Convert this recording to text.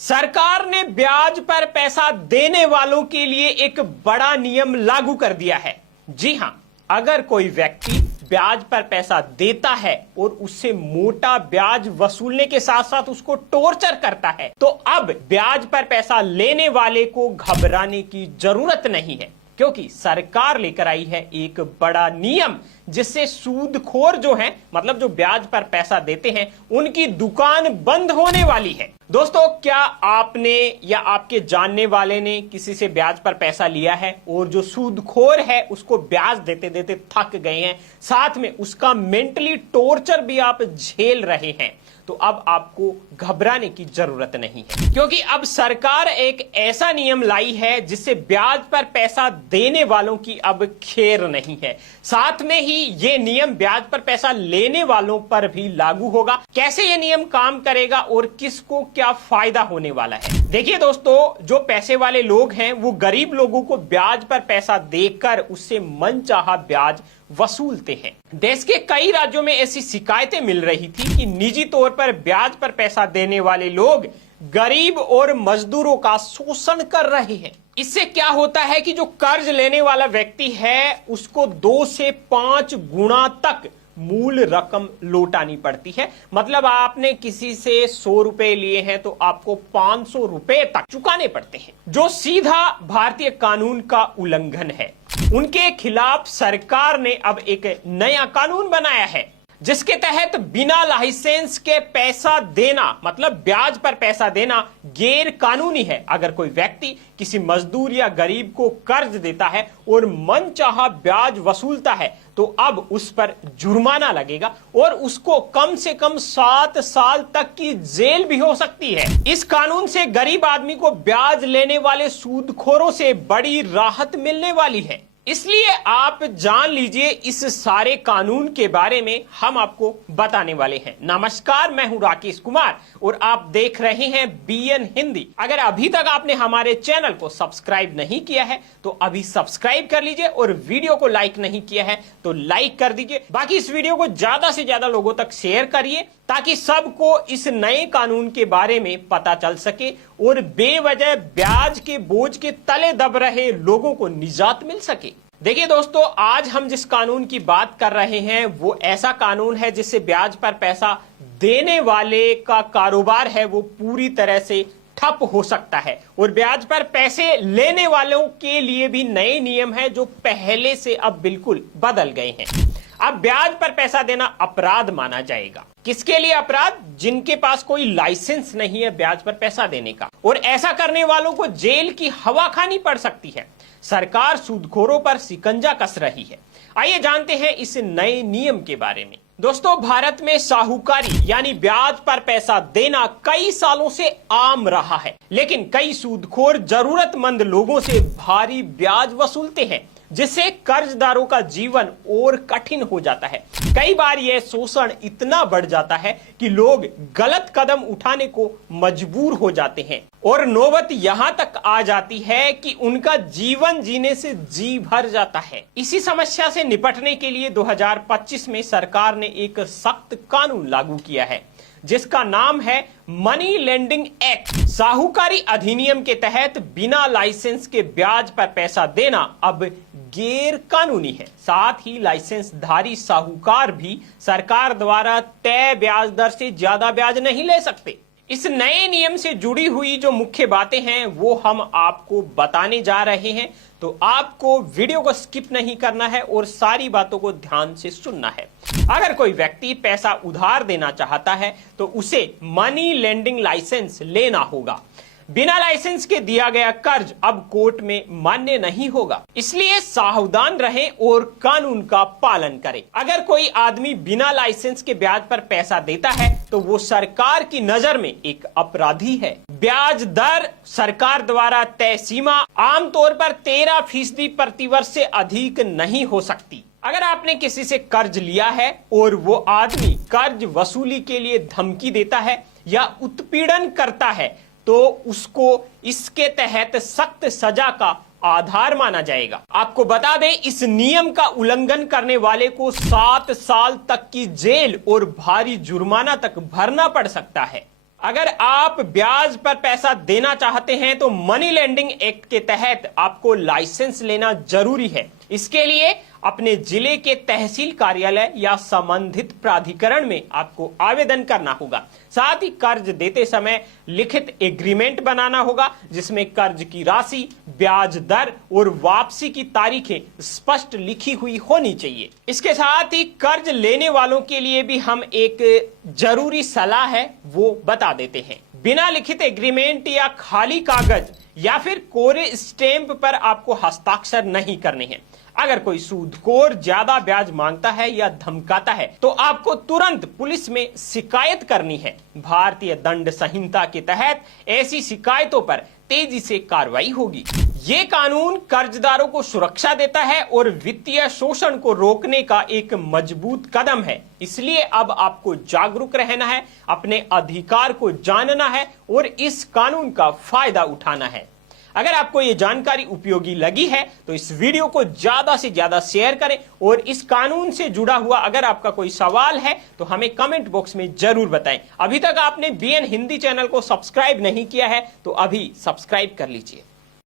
सरकार ने ब्याज पर पैसा देने वालों के लिए एक बड़ा नियम लागू कर दिया है। जी हां, अगर कोई व्यक्ति ब्याज पर पैसा देता है और उससे मोटा ब्याज वसूलने के साथ साथ उसको टॉर्चर करता है, तो अब ब्याज पर पैसा लेने वाले को घबराने की जरूरत नहीं है, क्योंकि सरकार लेकर आई है एक बड़ा नियम, जिससे सूदखोर जो हैं, मतलब जो ब्याज पर पैसा देते हैं, उनकी दुकान बंद होने वाली है। दोस्तों, क्या आपने या आपके जानने वाले ने किसी से ब्याज पर पैसा लिया है और जो सूदखोर है उसको ब्याज देते देते थक गए हैं, साथ में उसका मेंटली टॉर्चर भी आप झेल रहे हैं, तो अब आपको घबराने की जरूरत नहीं है, क्योंकि अब सरकार एक ऐसा नियम लाई है जिससे ब्याज पर पैसा देने वालों की अब खैर नहीं है। साथ में ही ये नियम ब्याज पर पैसा लेने वालों पर भी लागू होगा। कैसे ये नियम काम करेगा और किसको क्या फायदा होने वाला है, देखिए दोस्तों, जो पैसे वाले लोग हैं वो गरीब लोगों को ब्याज पर पैसा देकर उससे मनचाहा ब्याज वसूलते हैं। देश के कई राज्यों में ऐसी शिकायतें मिल रही थी कि निजी तौर पर ब्याज पर पैसा देने वाले लोग गरीब और मजदूरों का शोषण कर रहे हैं। इससे क्या होता है कि जो कर्ज लेने वाला व्यक्ति है उसको 2 से 5 गुना तक मूल रकम लौटानी पड़ती है। मतलब आपने किसी से 100 रुपए लिए हैं तो आपको 500 रुपए तक चुकाने पड़ते हैं, जो सीधा भारतीय कानून का उल्लंघन है। उनके खिलाफ सरकार ने अब एक नया कानून बनाया है, जिसके तहत बिना लाइसेंस के पैसा देना, मतलब ब्याज पर पैसा देना, गैर कानूनी है। अगर कोई व्यक्ति किसी मजदूर या गरीब को कर्ज देता है और मनचाहा ब्याज वसूलता है, तो अब उस पर जुर्माना लगेगा और उसको कम से कम 7 साल तक की जेल भी हो सकती है। इस कानून से गरीब आदमी को ब्याज लेने वाले सूदखोरों से बड़ी राहत मिलने वाली है। इसलिए आप जान लीजिए इस सारे कानून के बारे में हम आपको बताने वाले हैं। नमस्कार, मैं हूं राकेश कुमार और आप देख रहे हैं बीएन हिंदी। अगर अभी तक आपने हमारे चैनल को सब्सक्राइब नहीं किया है तो अभी सब्सक्राइब कर लीजिए और वीडियो को लाइक नहीं किया है तो लाइक कर दीजिए। बाकी इस वीडियो को ज्यादा से ज्यादा लोगों तक शेयर करिए ताकि सबको इस नए कानून के बारे में पता चल सके और बेवजह ब्याज के बोझ के तले दब रहे लोगों को निजात मिल सके। देखिए दोस्तों, आज हम जिस कानून की बात कर रहे हैं वो ऐसा कानून है जिससे ब्याज पर पैसा देने वाले का कारोबार है वो पूरी तरह से ठप हो सकता है, और ब्याज पर पैसे लेने वालों के लिए भी नए नियम है जो पहले से अब बिल्कुल बदल गए हैं। अब ब्याज पर पैसा देना अपराध माना जाएगा। किसके लिए अपराध? जिनके पास कोई लाइसेंस नहीं है ब्याज पर पैसा देने का, और ऐसा करने वालों को जेल की हवा खानी पड़ सकती है। सरकार सूदखोरों पर शिकंजा कस रही है। आइए जानते हैं इस नए नियम के बारे में। दोस्तों, भारत में साहूकारी यानी ब्याज पर पैसा देना कई सालों से आम रहा है, लेकिन कई सूदखोर जरूरतमंद लोगों से भारी ब्याज वसूलते हैं, जिससे कर्जदारों का जीवन और कठिन हो जाता है। कई बार यह शोषण इतना बढ़ जाता है कि लोग गलत कदम उठाने को मजबूर हो जाते हैं और नौबत यहां तक आ जाती है कि उनका जीवन जीने से जी भर जाता है। इसी समस्या से निपटने के लिए 2025 में सरकार ने एक सख्त कानून लागू किया है, जिसका नाम है मनी लेंडिंग एक्ट। साहूकारी अधिनियम के तहत बिना लाइसेंस के ब्याज पर पैसा देना अब गैर कानूनी है। साथ ही लाइसेंसधारी साहूकार भी सरकार द्वारा तय ब्याज दर से ज्यादा ब्याज नहीं ले सकते। इस नए नियम से जुड़ी हुई जो मुख्य बातें हैं वो हम आपको बताने जा रहे हैं, तो आपको वीडियो को स्किप नहीं करना है और सारी बातों को ध्यान से सुनना है। अगर कोई व्यक्ति पैसा उधार देना चाहता है तो उसे मनी लेंडिंग लाइसेंस लेना होगा। बिना लाइसेंस के दिया गया कर्ज अब कोर्ट में मान्य नहीं होगा, इसलिए सावधान रहें और कानून का पालन करें। अगर कोई आदमी बिना लाइसेंस के ब्याज पर पैसा देता है तो वो सरकार की नजर में एक अपराधी है। ब्याज दर सरकार द्वारा तय सीमा आमतौर पर 13% प्रतिवर्ष से अधिक नहीं हो सकती। अगर आपने किसी से कर्ज लिया है और वो आदमी कर्ज वसूली के लिए धमकी देता है या उत्पीड़न करता है तो उसको इसके तहत सख्त सजा का आधार माना जाएगा। आपको बता दें, इस नियम का उल्लंघन करने वाले को 7 साल तक की जेल और भारी जुर्माना तक भरना पड़ सकता है। अगर आप ब्याज पर पैसा देना चाहते हैं तो मनी लेंडिंग एक्ट के तहत आपको लाइसेंस लेना जरूरी है। इसके लिए अपने जिले के तहसील कार्यालय या संबंधित प्राधिकरण में आपको आवेदन करना होगा। साथ ही कर्ज देते समय लिखित एग्रीमेंट बनाना होगा जिसमें कर्ज की राशि, ब्याज दर और वापसी की तारीखें स्पष्ट लिखी हुई होनी चाहिए। इसके साथ ही कर्ज लेने वालों के लिए भी हम एक जरूरी सलाह है वो बता देते हैं। बिना लिखित एग्रीमेंट या खाली कागज या फिर कोरे स्टैंप पर आपको हस्ताक्षर नहीं करने हैं। अगर कोई सूदखोर ज्यादा ब्याज मांगता है या धमकाता है तो आपको तुरंत पुलिस में शिकायत करनी है। भारतीय दंड संहिता के तहत ऐसी शिकायतों पर तेजी से कार्रवाई होगी। ये कानून कर्जदारों को सुरक्षा देता है और वित्तीय शोषण को रोकने का एक मजबूत कदम है। इसलिए अब आपको जागरूक रहना है, अपने अधिकार को जानना है और इस कानून का फायदा उठाना है। अगर आपको ये जानकारी उपयोगी लगी है तो इस वीडियो को ज्यादा से ज्यादा शेयर करें और इस कानून से जुड़ा हुआ अगर आपका कोई सवाल है तो हमें कमेंट बॉक्स में जरूर बताएं। अभी तक आपने बीएन हिंदी चैनल को सब्सक्राइब नहीं किया है तो अभी सब्सक्राइब कर लीजिए।